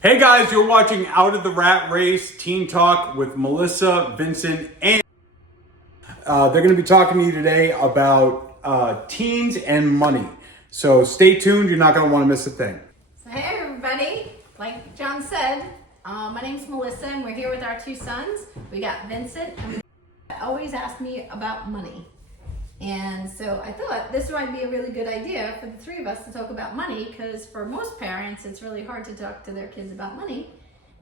Hey guys, you're watching Out of the Rat Race Teen Talk with Melissa, Vincent, and they're going to be talking to you today about teens and money. So stay tuned, you're not going to want to miss a thing. So hey everybody, like John said, my name's Melissa and we're here with our two sons. We got Vincent and we always ask me about money. And so I thought this might be a really good idea for the three of us to talk about money, because for most parents it's really hard to talk to their kids about money.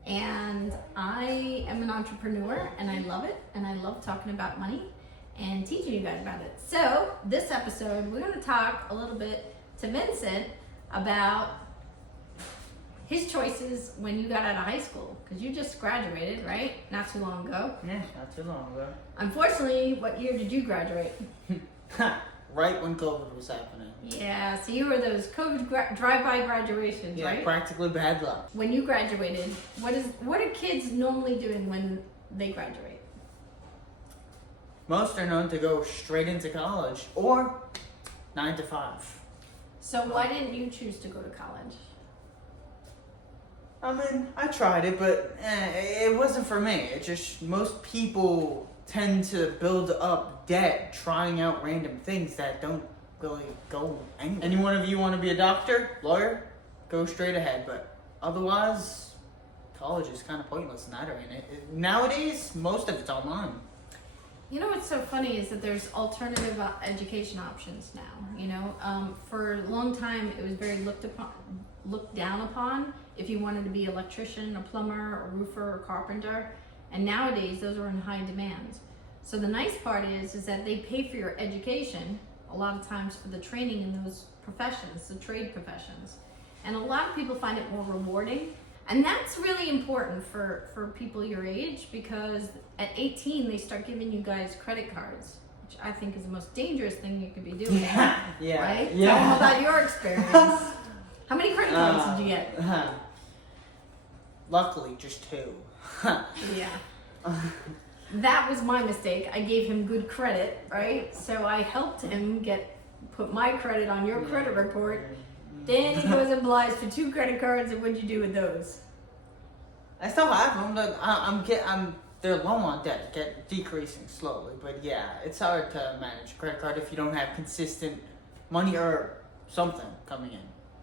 And I am an entrepreneur and I love it, and I love talking about money and teaching you guys about it. So this episode we're going to talk a little bit to Vincent about his choices when you got out of high school, because you just graduated, right? Not too long ago. Yeah, not too long ago. Unfortunately, what year did you graduate? Right when COVID was happening. Yeah, so you were those COVID drive-by graduations, Yeah, right? practically bad luck. When you graduated, what are kids normally doing when they graduate? Most are known to go straight into college or 9 to 5. So why didn't you choose to go to college? I mean, I tried it, but it wasn't for me. It just, most people tend to build up debt trying out random things that don't really go anywhere. Any one of you want to be a doctor, lawyer, go straight ahead, but otherwise, college is kind of pointless in that arena. Nowadays, most of it's online. You know what's so funny is that there's alternative education options now. You know, for a long time it was very looked down upon if you wanted to be an electrician, a plumber, a roofer, or carpenter. And nowadays those are in high demand. So the nice part is that they pay for your education a lot of times for the training in those professions, the trade professions. And a lot of people find it more rewarding. And that's really important for people your age, because at 18 they start giving you guys credit cards, which I think is the most dangerous thing you could be doing. Yeah. Right? Yeah. Tell them about your experience. How many credit cards did you get? Luckily, just 2. Yeah. That was my mistake. I gave him good credit, right? So I helped him put my credit on your credit report. Then he was obliged for 2 credit cards, and what'd you do with those? I still have them, but they're low on debt, decreasing slowly. But yeah, it's hard to manage a credit card if you don't have consistent money or something coming in.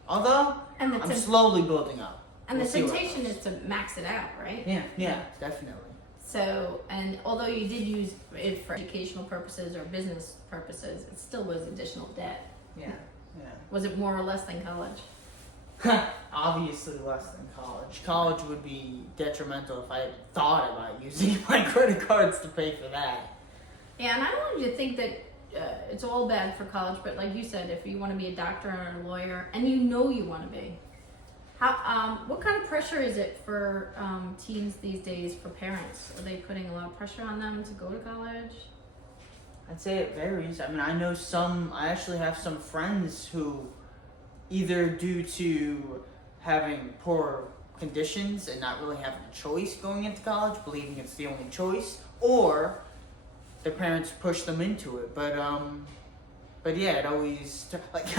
Although I'm slowly building up. And We'll the see where it temptation goes. is to max it out, right? Yeah, definitely. So, and although you did use it for educational purposes or business purposes, it still was additional debt. Yeah. Was it more or less than college? Obviously less than college. College would be detrimental if I had thought about using my credit cards to pay for that. Yeah, and I don't want you to think that it's all bad for college, but like you said, if you want to be a doctor or a lawyer, and you know you want to be, what kind of pressure is it for teens these days, for parents? Are they putting a lot of pressure on them to go to college? I'd say it varies. I mean, I actually have some friends who, either due to having poor conditions and not really having a choice going into college, believing it's the only choice, or their parents push them into it. But yeah, it always, like,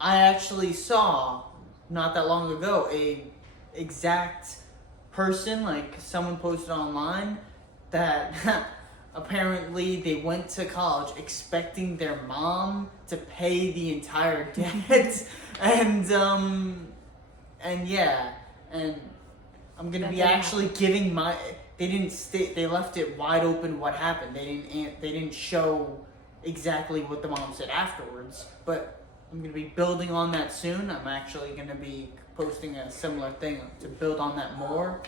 I actually saw not that long ago a exact person, like someone posted online that apparently they went to college expecting their mom to pay the entire debt, and yeah, and I'm gonna be actually giving my. They left it wide open what happened. They didn't show exactly what the mom said afterwards, but I'm gonna be building on that soon. I'm actually gonna be posting a similar thing to build on that more.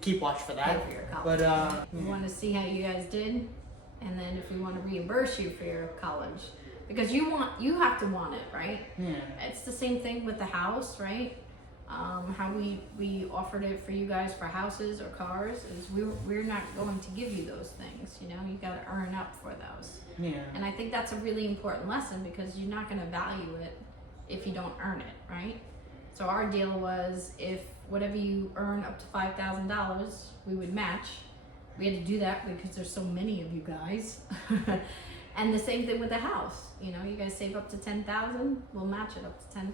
Keep watch for that. Pay for your college. But we want to see how you guys did, and then if we want to reimburse you for your college, because you have to want it, right? yeah. It's the same thing with the house, right? How we offered it for you guys for houses or cars is we're not going to give you those things. You know, you got to earn up for those. Yeah. And I think that's a really important lesson, because you're not going to value it if you don't earn it, right? So our deal was, if whatever you earn up to $5,000, we would match. We had to do that because there's so many of you guys. And the same thing with the house. You know, you guys save up to $10,000, we'll match it up to $10,000,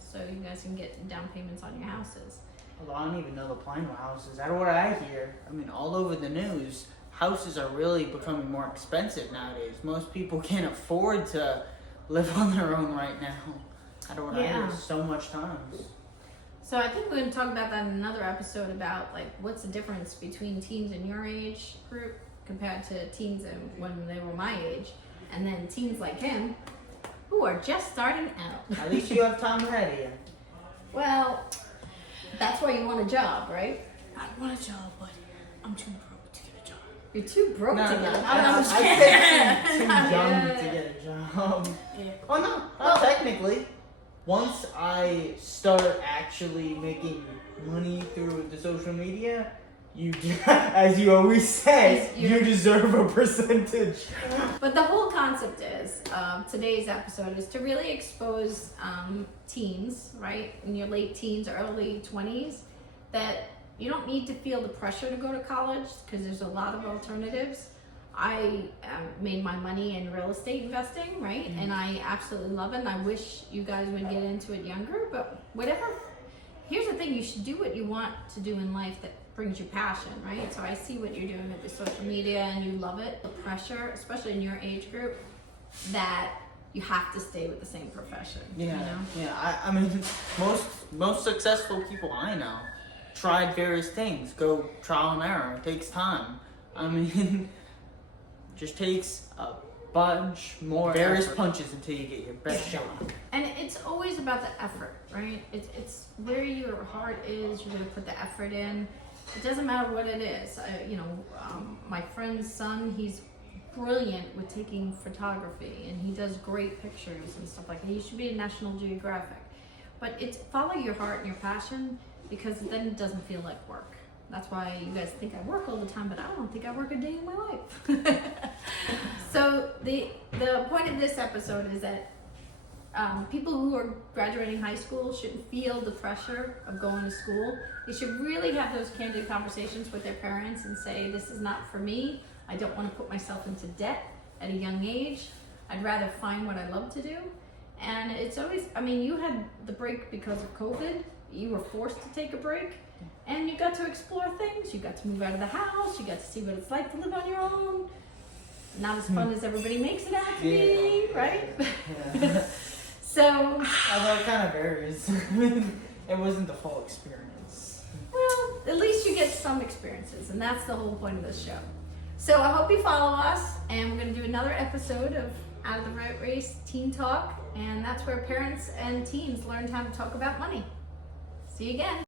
so you guys can get down payments on your houses. Although I don't even know the Plano houses. Out of what I hear, I mean, all over the news, houses are really becoming more expensive nowadays. Most people can't afford to live on their own right now. Out of what I hear, so much times. So I think we're going to talk about that in another episode about like what's the difference between teens in your age group compared to teens when they were my age, and then teens like him who are just starting out. At least you have time ahead of you. Well, that's why you want a job, right? I want a job, but I'm too broke to get a job. You're too broke to get a job. I said too young to get a job. Yeah. Oh no, not technically. Once I start actually making money through the social media, you, as you always say, you deserve a percentage. But the whole concept is, today's episode is to really expose teens, right, in your late teens, early 20s, that you don't need to feel the pressure to go to college because there's a lot of alternatives. I made my money in real estate investing, right? And I absolutely love it. And I wish you guys would get into it younger, but whatever. Here's the thing, you should do what you want to do in life that brings you passion, right? So I see what you're doing with the social media and you love it. The pressure, especially in your age group, that you have to stay with the same profession. Yeah, you know? yeah. I mean, most successful people I know tried various things. Go trial and error. It takes time. I mean, just takes a bunch more various punches until you get your best shot. And it's always about the effort, right? It's where your heart is. You're gonna put the effort in. It doesn't matter what it is. My friend's son, he's brilliant with taking photography, and he does great pictures and stuff like that. He should be in National Geographic. But it's follow your heart and your passion, because then it doesn't feel like work. That's why you guys think I work all the time, but I don't think I work a day in my life. So the point of this episode is that people who are graduating high school shouldn't feel the pressure of going to school. They should really have those candid conversations with their parents and say, this is not for me. I don't want to put myself into debt at a young age. I'd rather find what I love to do. And it's always, I mean, you had the break because of COVID. You were forced to take a break. And you got to explore things. You got to move out of the house. You got to see what it's like to live on your own. Not as fun as everybody makes it out to be, right? Yeah. So, although it kind of varies. It wasn't the full experience. well, at least you get some experiences, and that's the whole point of this show. So I hope you follow us, and we're going to do another episode of Out of the Rat Race Teen Talk, and that's where parents and teens learn how to talk about money. See you again.